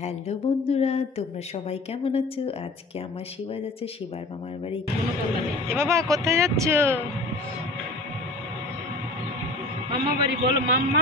হ্যালো বন্ধুরা, তোমরা সবাই কেমন আছো? আজকে আমার শিবা যাচ্ছে শিবার মামার বাড়ি। এ বাবা কোথায় যাচ্ছ? মামা বাড়ি বলো মাম্মা।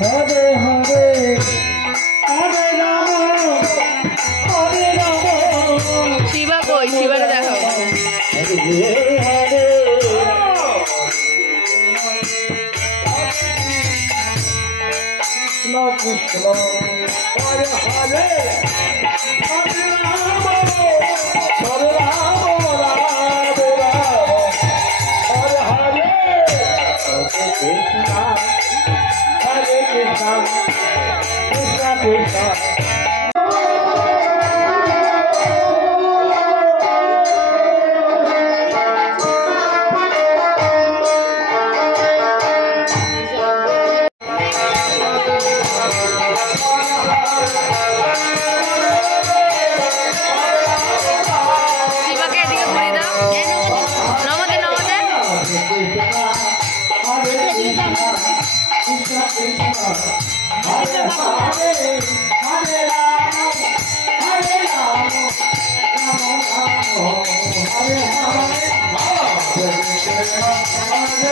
হরে হরে হরে রাম হরে রাম। শিবা কই? শিবারে দেখো। হরে হরে কৃষ্ণ হরে হরে হরে রাম হরে রাম রাম রাম হরে হরে হরে Krishna Hare Krishna, Krishna Krishna. শিবাকে এদিকে ঘুরে দাও। নমতে নমতে। Hare